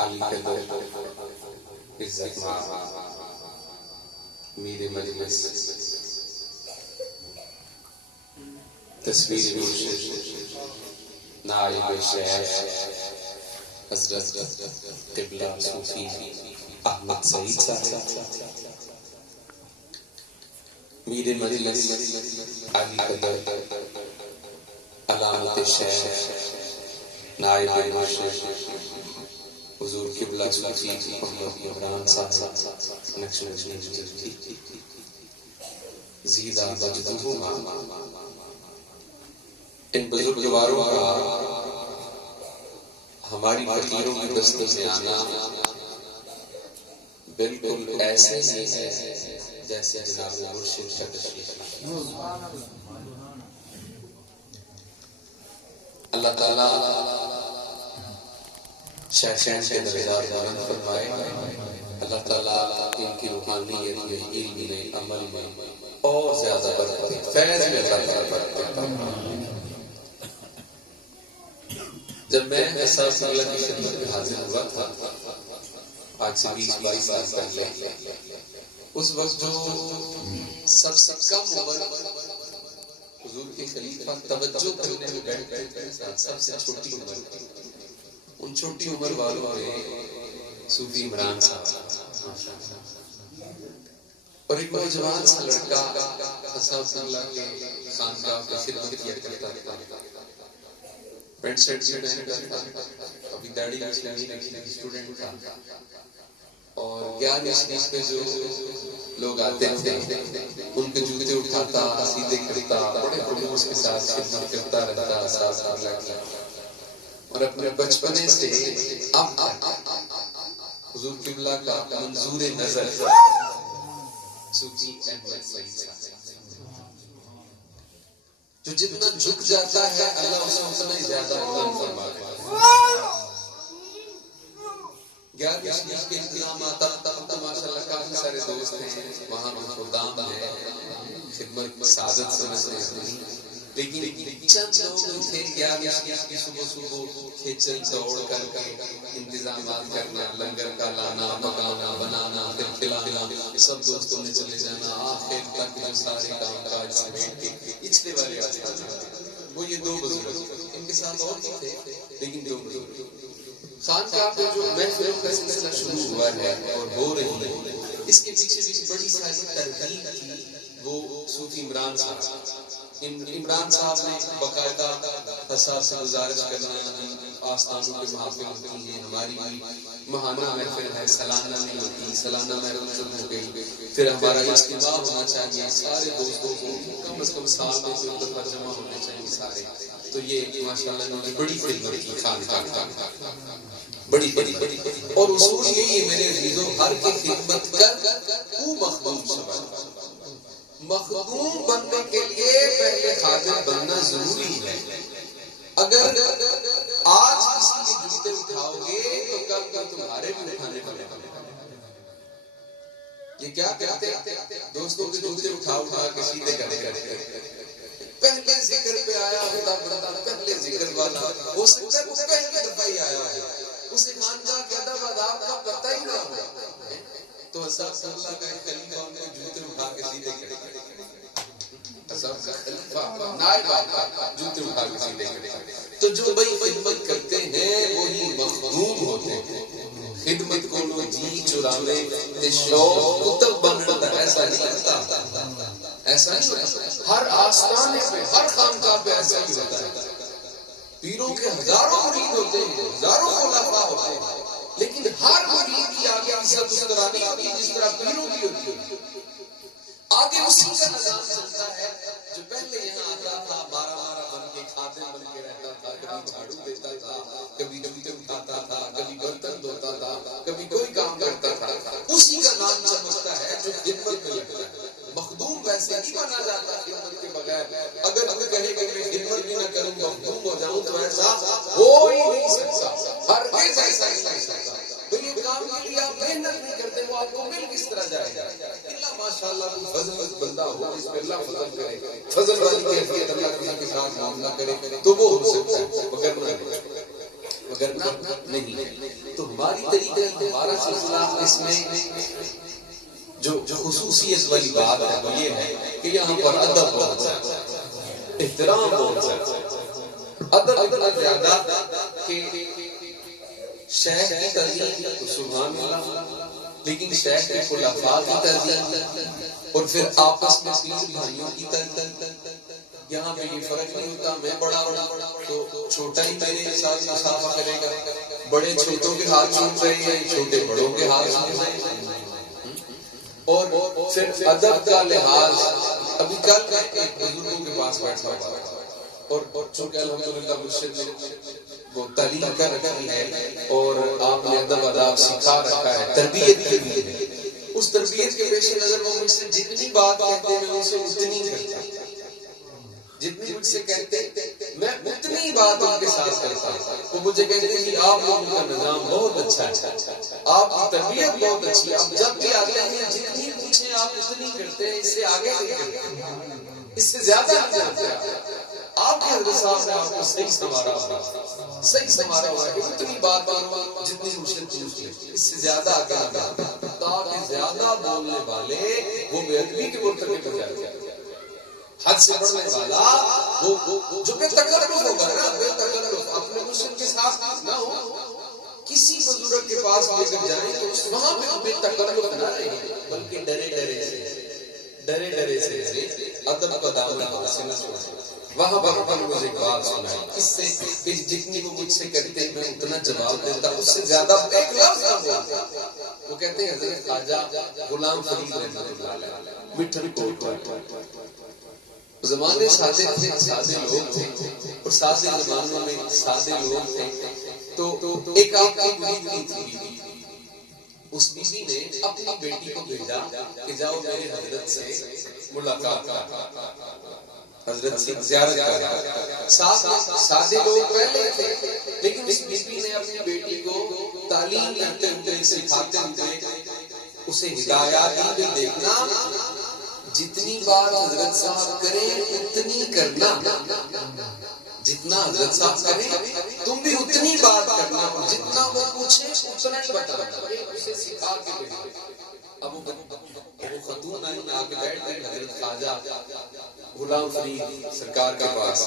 علی قدر عزت میر مجلس تصویر مرشد نائب شیخ حضرت قبلہ صوفی احمد سعید صاحب، میر مجلس علی قدر علامت شیخ نائب مرشد حضور قبلہ صوفی محمد عمران صاحب نقشبندی زیدہ مجدہما، ان بزرگواروں کا ہماری فقیروں کی بستی میں آنا بالکل ایسے ہی ہے جیسے جناب مرشد کا تشریف۔ اللہ تعالیٰ شیخین کے درجات بلند فرمائے، اللہ تعالیٰ ان کی روحانیت میں، علم میں، عمل میں اور زیادہ برکت، فیض میں زیادہ برکت۔ جب میں احساس اللہ کی خدمت میں حاضر ہوا تھا آج سے 20-22 سال پہلے، اس وقت جو سب سے کم عمر حضور کے خلیفہ توجہ کرنے میں بیٹھتے تھے، سب سے چھوٹی عمر، ان چھوٹی عمر والوں میں صوفی عمران صاحب اور ایک نوجوان سا لڑکا احساس اللہ کے خانقاہ کی خدمت کیا کرتا تھا، پینٹ شرٹ بھی پہنتا تھا، ابھی داڑھی اسٹوڈنٹ تھا، اور 11ویں پہ جو لوگ آتے تھے ان کے جوتے اٹھاتا، سیدھے کرتا، بڑے خلوص کے ساتھ خدمت کرتا رہتا احساس اللہ کی، اور اپنے بچپنے سے اب حضور قبلہ کا منظور نظر صوفی احمد سعید صاحب، جو جتنا جھک جاتا ہے اللہ اسے اتنا ہی زیادہ بلند فرماتا ہے۔ 11ویں کے انتظام آتا تو ماشاءاللہ کافی سارے دوست ہیں وہاں خدام ہیں، خدمت سعادت سمجھتے ہیں، لیکن چند لوگ تھے 11ویں کی صبح کھیچل دوڑ کر کے انتظامات کرنا، لنگر کا لانا، پکانا، بنانا، پھر کھلانا، سب دوستوں نے چلے جانا، آخر تک جو سارے کام کاج سمیٹ کے پچھلے والے آسان وہ یہ 2 بزرگ، ان کے ساتھ اور بھی تھے لیکن 2 بزرگ۔ خانقاہ پہ جو محفل کا سلسلہ شروع ہوا ہے اور ہو رہی ہے، اس کے پیچھے بھی بڑی ساری ترغیب کی وہ صوفی عمران صاحب، عمران صاحب نے باقاعدہ حساس سے گزارش کرنا ہے، آستانوں کے محافل ہوتی ہیں، ہماری ماہانہ محفل ہے، سالانہ نہیں ہوتی، سالانہ محفل ہو گئی، پھر ہمارا اجتماع ہونا چاہیے، سارے دوستوں کو کم از کم سال میں 2 دفعہ جمع ہونے چاہیے سارے، تو یہ ماشاءاللہ انہوں نے بڑی خدمت کی خانقاہ، بڑی اور اصول یہی ہے میرے عزیزوں، ہر کی خدمت کر تو مخدوم سمجھ۔ مخدوم بننے کے لیے پہلے خادم بننا ضروری ہے۔ اگر آج کسی کے جوتے اٹھاؤ گے تو کل کا تمہارے بھی اٹھانے پڑے گا۔ یہ کیا کہتے ہیں دوستوں کے جوتے اٹھا کے سیدھے کرتے پہلے ذکر پہ آیا ہوتا بڑا، پہلے ذکر والا ہو سکتا ہے وہ پہلی دفعہ ہی آیا ہے، اسے خانقاہ کے ادب آداب کا پتہ ہی نہ ہو، تو اساس اللہ کا ایک خلیفہ ان کو جوتے اٹھا کے سیدھے کرے، اساس کا خلیفہ نائب آقا جوتے اٹھا کے سیدھے کرے، تو جو بھائی خدمت کرتے ہیں وہی مخدوم ہوتے ہیں۔ خدمت کو لو جی چراوے تے شوق کتب بنتا، ایسا نہیں ہوتا، ایسا نہیں ہوتا، ہر آستانے پہ، ہر خانقاہ پہ ایسا ہی ہوتا ہے۔ پیروں کے ہزاروں مرید ہوتے ہیں، ہزاروں خلفاء ہوتے ہیں، لیکن ہر مرید کی آگے عزت اس طرح نہیں ہوتی جس طرح پیروں کی ہوتی ہے۔ آگے اسی کا نظام چلتا ہے جو پہلے یہاں آتا تھا، بارہ بن کے خادم بن کے رہتا تھا، کبھی جھاڑو دیتا تھا، کبھی جوتے اٹھاتا تھا، کبھی برتن دھوتا تھا، کبھی کوئی کام کرتا تھا، اسی کا نام چمکتا ہے جو خدمت میں لگتا ہے۔ مخدوم ویسے نہیں بنا جاتا خدمت کے بغیر، اگر کوئی کہے کہ میں خدمت بھی نہ کروں مخدوم ہو جاؤں تو ایسا ہو ہی نہیں سکتا، ہرگز ایسا نہیں ہو سکتا۔ یہ کام کے لیے آپ محنت نہیں کرتے، وہ آپ کو مل کس طرح جائے گا؟ اللہ ماشاءاللہ کوئی فضل بندہ ہو جس پہ اللہ فضل کرے، فضل والی کیفیت اللہ کے ساتھ معاملہ کرے تو وہ ہو سکتا ہے، وگرنہ وگرنہ نہیں. تو ہماری طریقہ ہمارا سلسلہ اس میں جو خصوصیت والی بات ہے وہ یہ ہے کہ یہاں پر ادب بہت ہے، احترام بہت ہے. ادب اتنا زیادہ کہ شیخ کی تہذیب سبحان اللہ، لیکن شیخ کے خلفاء کی تہذیب اور پھر آپس میں پیر بھائیوں کی تہذیب. یہاں پہ یہ فرق نہیں ہوتا میں بڑا تو چھوٹا ہی میرے ساتھ مصافحہ کرے گا، بڑے چھوٹوں کے ہاتھ چھوٹ رہے ہیں، چھوٹے بڑوں کے ہاتھ چھوٹ رہے ہیں. اور پھر ادب کا لحاظ. ابھی کل میں ایک بزرگوں کے پاس بیٹھا ہوا اور چونکہ الحمدللہ مرشد نے وہ تعلیم کر رکھی ہے اور آپ نے ادب آداب سکھا رکھا ہے، تربیت کی بھی ہے. اس تربیت کے پیش نظر وہ مجھ سے جتنی بات کہتے ہیں میں ان سے اتنی کرتا، جتنی مجھ سے کہتے میں اتنی بات ان کے ساتھ کرتا. وہ مجھے کہتے ہیں کہ آپ لوگوں کا نظام بہت اچھا ہے، آپ کی تربیت بہت اچھی ہے، آپ جب بھی آتے ہیں جتنی پوچھیں آپ اتنی کرتے ہیں، اس سے آگے نہیں کرتے، اس سے زیادہ نہیں کرتے. آپ کے حضرت صاحب نے آپ کو صحیح سنوارا ہوا، صحیح سنوارا ہوا ہے کہ اتنی بات جتنی مشکل پوچھ لیں، اس سے زیادہ آگے نہ کرتے تاکہ زیادہ بولنے والے وہ بے ادبی کے مرتکب ہو جائے. حد سے بڑھنے والا وہ جو بے تکلف ہوگا نا، بے تکلف اپنے مسلم کے ساتھ نہ ہو، کسی بزرگ کے پاس لے کر جائیں تو وہاں پہ بے تکلف نہ رہے، بلکہ ڈرے ڈرے سے ادب کا دامن حاصل نہ چھوڑیں. وہاں پر مجھے ایک بات سنائی، اس سے جتنی وہ مجھ سے کرتے میں اتنا جواب دیتا، اس سے زیادہ ایک لفظ نہ بولتا. وہ کہتے ہیں حضرت خواجہ غلام فرید رحمۃ اللہ علیہ مٹھن کوٹ زمانے سادے تھے، سادے لوگ تھے اور سادے زمانوں میں سادے لوگ تھے. تو ایک آپ کی بیوی تھی، اس بیوی نے اپنی بیٹی کو بھیجا کہ جاؤ میرے حضرت سے ملاقات کر، حضرت سے زیارت کر. سادے لوگ پہلے تھے، لیکن اس بیوی نے اپنی بیٹی کو تعلیم دیتے ہوئے سکھاتے ہوئے اسے ہدایات دی. دیکھنا جتنی بات حضرت صاحب کریں اتنی کرنا، جتنا حضرت صاحب کریں تم بھی اتنی بات کرنا، جتنا وہ پوچھے اتنا ہی بتانا، اسے سکھا کے بھیجو. اب وہ خاتون آئی آ کے بیٹھ گئی حضرت خواجہ غلام فرید سرکار کے پاس.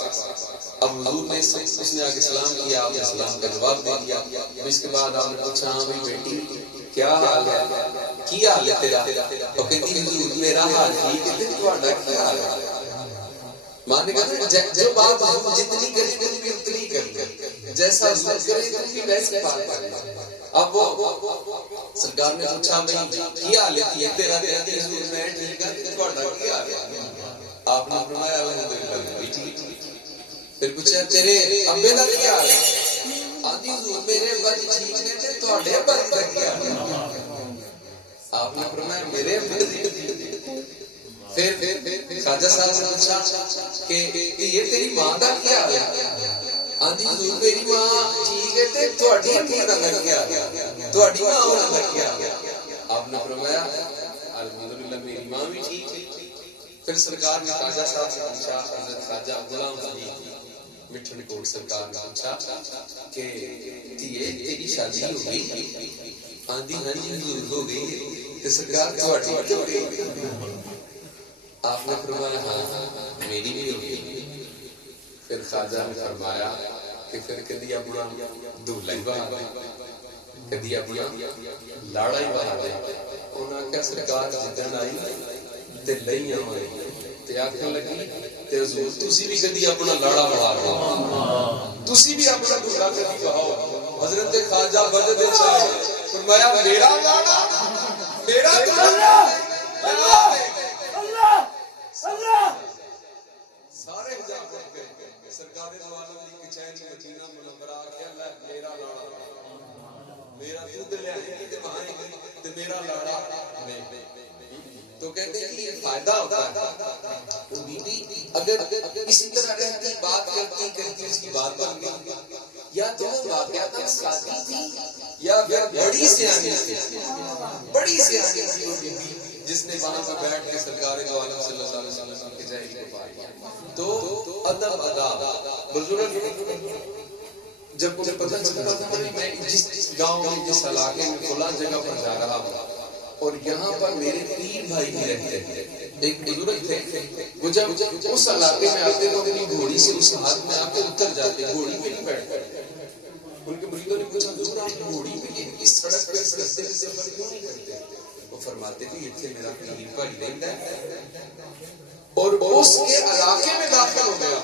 اب حضور نے اس نے آ کے سلام کیا، آپ نے سلام کا جواب دے دیا. اس کے بعد آپ نے پوچھا ہاں بھائی بیٹی کیا حال ہے، کی حال ہے تیرا؟ اور کہتی حضور میرا حال ٹھیک ہے، تہاڈا کی حال ہے؟ مان نے کہا جو بات ہم جتنی کریں تم بھی اتنی کریں، جیسا حضور کریں تم بھی ویسے بات کریں. اب وہ سرکار نے پوچھا بھائی کی حال ہے تیرا؟ کہتی حضور میں ٹھیک ہے، تہاڈا کی حال ہے؟ آپ نے فرمایا الحمدللہ ٹھیک. پھر پوچھا تیرے ابے دا کیا حال ہے؟ آدھی حضور میرے ابا جی ٹھیک نے تے تہاڈے ابا جی دا کیا حال ہے؟ آپ نے فرمایا میرے ابا جی ٹھیک. پھر خواجہ صاحب نے پوچھا کہ یہ تیری ماں دا کیا حال ہے؟ آدھی حضور میری ماں ٹھیک ہے تے تہاڈی امی دا کیا حال ہے؟ تہاڈی ماں ہونا دا کیا حال ہے؟ آپ نے فرمایا الحمدللہ میری ماں بھی ٹھیک ہے. پھر سرکار نے خواجہ صاحب سے پوچھا، حضرت خواجہ غلام فرید مٹھن کوٹ سرکار نے پوچھا کہ تیری شادی ہو گئی؟ آندھی ہاں جی حضور ہو گئی. کہ سرکار تہاڈی ہو گئی؟ آپ نے فرمایا ہاں میری بھی ہو گئی. پھر خواجہ نے فرمایا کہ پھر کدی اپنا دولہا ہی باہر کدی اپنا لاڑا ہی باہر دے. انہاں کہا سرکار جدن آئی تے لئی آئی تے آکھن لگی تے حضور تسی بھی کدی اپنا لاڑا بڑھا لو، تسی بھی اپنا دولہا کدی کہو. حضرت خواجہ بجد چاہے فرمایا میرا لاڑا میرا دولہا سارے جا پڑ گئے. سرکار دو عالم دی کچہری مدینہ منورہ کہ اللہ میرا لاڑا میرا دودھ لے آئے تے وہاں گئی تے میرا لاڑا نہیں. تو کہتے ہیں کہ یہ فائدہ ہوتا ہے. بی بی اگر اسی طرح رہتی بات کرتی اس کی بات بن گئی، یا تو واقعات سادی تھی یا پھر بڑی سیانی تھی، بڑی سیانی تھی وہ بی بی جس نے وہاں سے بیٹھ کے سرکار دو عالم صلی اللہ علیہ وسلم کے جائے کو پایا. تو ادب آداب بزرگ جب مجھے پتہ چلا تھا میں جس گاؤں میں جس علاقے میں فلاں جگہ پر جا رہا ہوں اور یہاں پر میرے 3 بھائی بھی رہتے تھے، ایک بزرگ تھے، وہ جب اس علاقے میں آتے تو اپنی گھوڑی سے اس ہاتھ میں آ کے اتر جاتے، گھوڑی پہ نہیں بیٹھتے۔ ان کے مریدوں نے پوچھا حضور آپ گھوڑی پہ اس سڑک پہ اس رستے سے سفر کیوں نہیں کرتے؟ وہ فرماتے تھے یہ میرا پیر بھائی رہتا ہے اور اس کے علاقے میں داخل ہو گیا،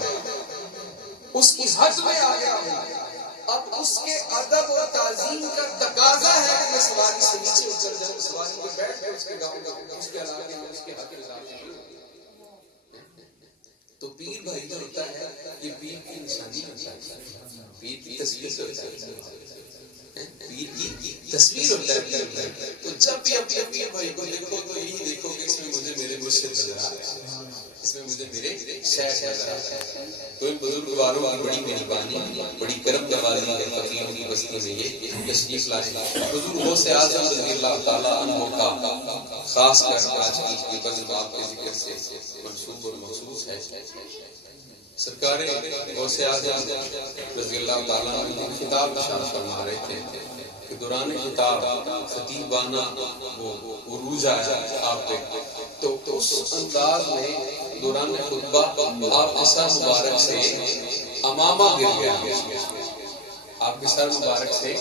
اس کی حد میں آ گیا ہوں، اب اس کے ادب اور تعظیم کا تقاضا ہے کہ میں سواری سے نیچے اتر جاؤں، سواری پہ بیٹھ کر اس کے گاؤں کا اس کے علاقے میں اس کے حد میں جاؤں۔ تو پیر بھائی جو ہوتا ہے یہ پیر کی نشانی ہوتا ہے، پیر کی تصویر ہوتا ہے، پیر کی تصویر ہوتا ہے۔ تو جب بھی اپنے پیر بھائی کو دیکھو تو یہی دیکھو کہ اس میں مجھے میرے مرشد نظر آ رہے ہیں، اس میں مجھے میرے شیخ نظر آ رہے ہیں۔ تو ان بزرگواروں کی بڑی مہربانی، بڑی کرم نوازی ہے فقیروں کی بستی میں یہ تشریف لائے۔ حضور غوث اعظم رضی اللہ تعالیٰ عنہ کا خاص کر آج کی بزم آپ کے ذکر سے منسوب اور مخصوص ہے۔ سرکار غوث اعظم رضی اللہ تعالیٰ عنہ خطاب ارشاد فرما رہے تھے کہ دوران خطاب خطیبانہ وہ عروج آیا آپ پہ، تو اس انداز میں دوران خطبہ آپ کے سر مبارک سے امامہ گر گیا، آپ کے سر مبارک سے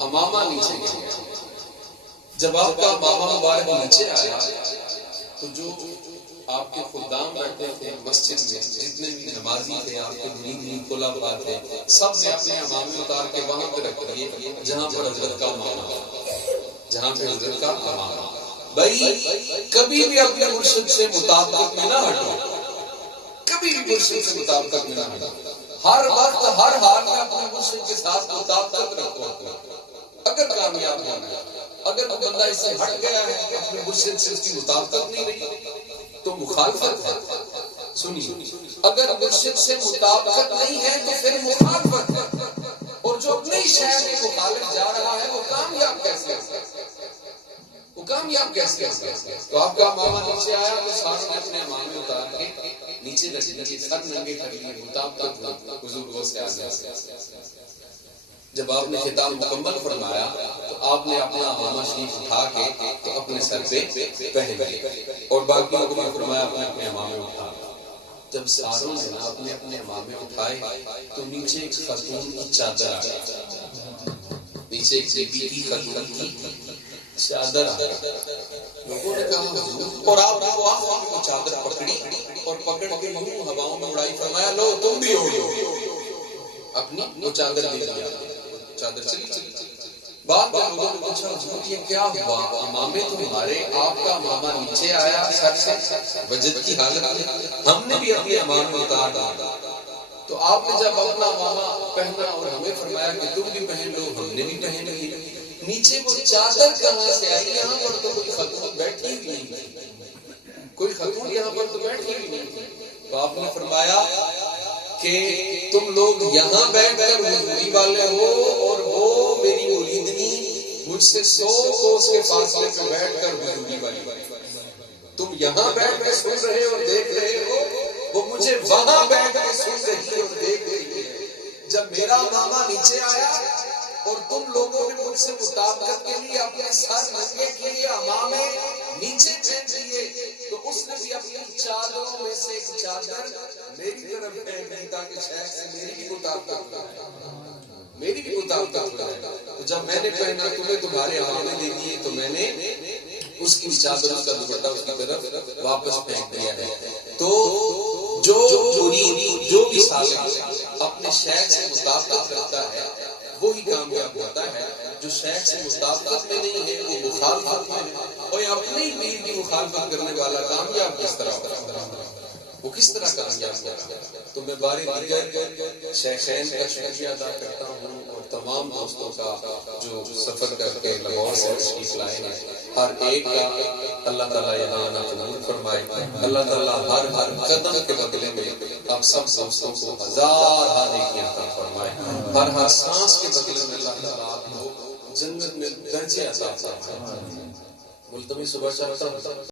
امامہ نیچے گر گیا۔ جب آپ کا امامہ مبارک نیچے آیا تو جو آپ کے خدام بیٹھے تھے مسجد میں، جتنے بھی نمازی تھے، آپ کے مرید خلفاء تھے، سب نے اپنے امامے اتار کے وہاں پہ رکھ دیے جہاں پر حضرت کا امامہ، جہاں پہ حضرت کا امامہ۔ بھائی کبھی بھی اپنے مرشد سے مطابقت میں نہ ہٹو، کبھی بھی مرشد سے مطابقت میں نہ ہٹو، ہر وقت ہر حال میں اپنے مرشد کے ساتھ مطابقت رکھو۔ اگر کامیاب ہونا ہے، اگر کوئی بندہ اس سے ہٹ گیا ہے، اپنے مرشد سے اس کی مطابقت نہیں رہی تو مخالفت ہے۔ سنیے، اگر مرشد سے مطابقت نہیں ہے تو پھر مخالفت ہے، اور جو اپنے شہر میں مخالف جا رہا ہے وہ کامیاب کیسے ہے؟ وہ کامیاب کیسے ہے؟ تو آپ کا امامہ نیچے آیا تو سارے نے اپنے امامے اتار کے نیچے رکھ دیے، سر ننگے کر لیے، مطابقت حضور غوث اعظم۔ جب آپ نے خطاب مکمل فرمایا تو آپ نے اپنا امامہ شریف اٹھا کے تو اپنے سر پہ پہن لیا اور باقیوں کو بھی فرمایا اپنے اپنے امامے اٹھا۔ جب ساروں نے اپنے اپنے امامے اٹھائے تو نیچے ایک خاتون کی چادر آ گئی، نیچے ایک بی کی خاتون کی چادر آ گئی۔ لوگوں نے کہا اور آپ نے وہ چادر پکڑی اور پکڑ کے یوں ہواؤں میں اڑائی، فرمایا لو تم بھی ہو، اپنی وہ چادر دے دیا، چادر چلی چلی۔ بعد میں لوگوں نے پوچھا حضور یہ کیا ہوا؟ امامے تمہارے، آپ کا امامہ نیچے آیا سر سے وجد کی حالت میں، ہم نے بھی اپنے امامے اتار ڈالا، تو آپ نے جب اپنا امامہ پہنا اور ہمیں فرمایا کہ تم بھی پہن لو، ہم نے بھی پہن لی۔ نیچے وہ چادر کہاں سے آئی؟ یہاں پر تو کوئی خاتون بیٹھی ہوئی نہیں تھی، کوئی خاتون یہاں پر تو بیٹھی ہوئی نہیں تھی۔ تو آپ نے فرمایا کہ تم لوگ یہاں بیٹھ کر حضوری والے ہو اور وہ میری مریدنی مجھ سے 100 کوس کے فاصلے پہ بیٹھ کر حضوری والی، تم یہاں بیٹھ کر سن رہے اور دیکھ رہے ہو، وہ مجھے وہاں بیٹھ کر سن رہی اور دیکھ رہی ہے۔ جب میرا امامہ نیچے آیا اور تم لوگوں نے مجھ سے مطابقت کے لیے اپنے سر ننگے کیے، امامے نیچے پہن لیے، تو اس نے بھی اپنی چادروں میں سے ایک چادر میری طرف پھینک دی تاکہ شیخ سے میری بھی مطابقت ہو جائے، میری بھی مطابقت ہو جائے۔ تو جب میں نے پہنا تمہیں تمہارے امامے دے دیے تو میں نے اس کی چادر کا دوپٹہ اس کی طرف واپس پھینک دیا ہے۔ تو جو مرید، جو بھی سالک اپنے شیخ سے مطابقت رکھتا ہے وہی کامیاب ہوتا ہے، جو شیخ سے مطابقت میں نہیں ہے وہ مخالفت میں ہے، اور اپنے ہی پیر کی مخالفت کرنے والا کامیاب کس طرح ہوگا؟ وہ کس طرح کامیاب ہوگا؟ تو میں بار دیگر شیخین کا شکریہ ادا کرتا ہوں اور تمام دوستوں کا جو سفر کر کے لاہور سے تشریف لائے ہیں، ہر ایک کا اللہ تعالیٰ یہاں آنا قبول فرمائے، اللہ تعالیٰ ہر قدم کے بدلے میں آپ سب دوستوں کو ہزار نیکیاں عطا فرمائے، ہر سانس کے بدلے میں اللہ تعالیٰ آپ کو جنت میں درجے عطا فرمائے۔ ملتمس صبح چاہتا ہوں